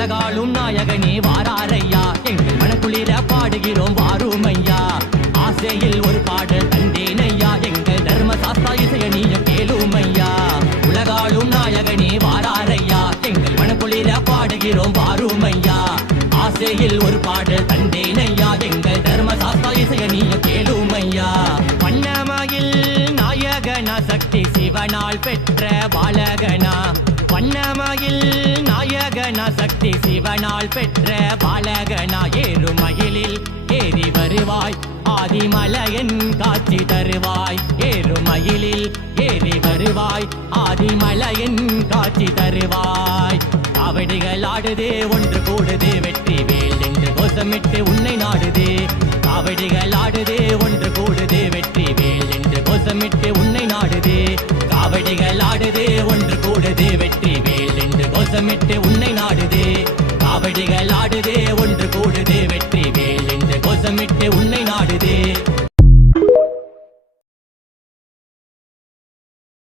உலகாளும் நாயகனே வாராரையா எங்கள் மனக்குளிர பாடுகிறோம் வாருமையா ஆசையில் ஒரு பாடல் தந்தேனையா எங்கள் தர்ம சாஸ்தா இசைய நீயும் கேளுமையா உலகாளும் நாயகனே வாராரையா எங்கள் மனக்குளிர பாடுகிறோம் வாருமையா ஆசையில் ஒரு பாடல் தந்தேனையா எங்கள் தர்ம சாஸ்தா இசைய நீயும் கேளுமையா வண்ணமயில் நாயகனா சக்தி சிவனால் பெற்ற பாலகனா வண்ணமயில் நாயகனா சக்தி சிவனால் பெற்ற பாலகனா ஏறுமயிலில் ஏறி வருவாய் ஆதிமலையன் காட்சி தருவாய் ஏறுமயிலில் ஏறி வருவாய் ஆதிமலையன் காட்சி தருவாய் காவடிகள் ஆடுதே ஒன்று கூடுதே வெற்றி வேல் என்று கோஷமிட்டு உன்னை நாடுதே காவடிகள் ஆடுதே ஒன்று கூடுதே வெற்றி வேல் என்று கோஷமிட்டு உன்னை நாடுதே காவடிகள் ஆடுதே ஒன்று கூடுதே வெற்றி வேல் என்று கோஷமிட்டு உன்னை நாடுதே காவடிகள் ஆடுதே ஒன்று கூடுதே வெற்றி வேல் என்று கோஷமிட்டு உன்னை நாடுதே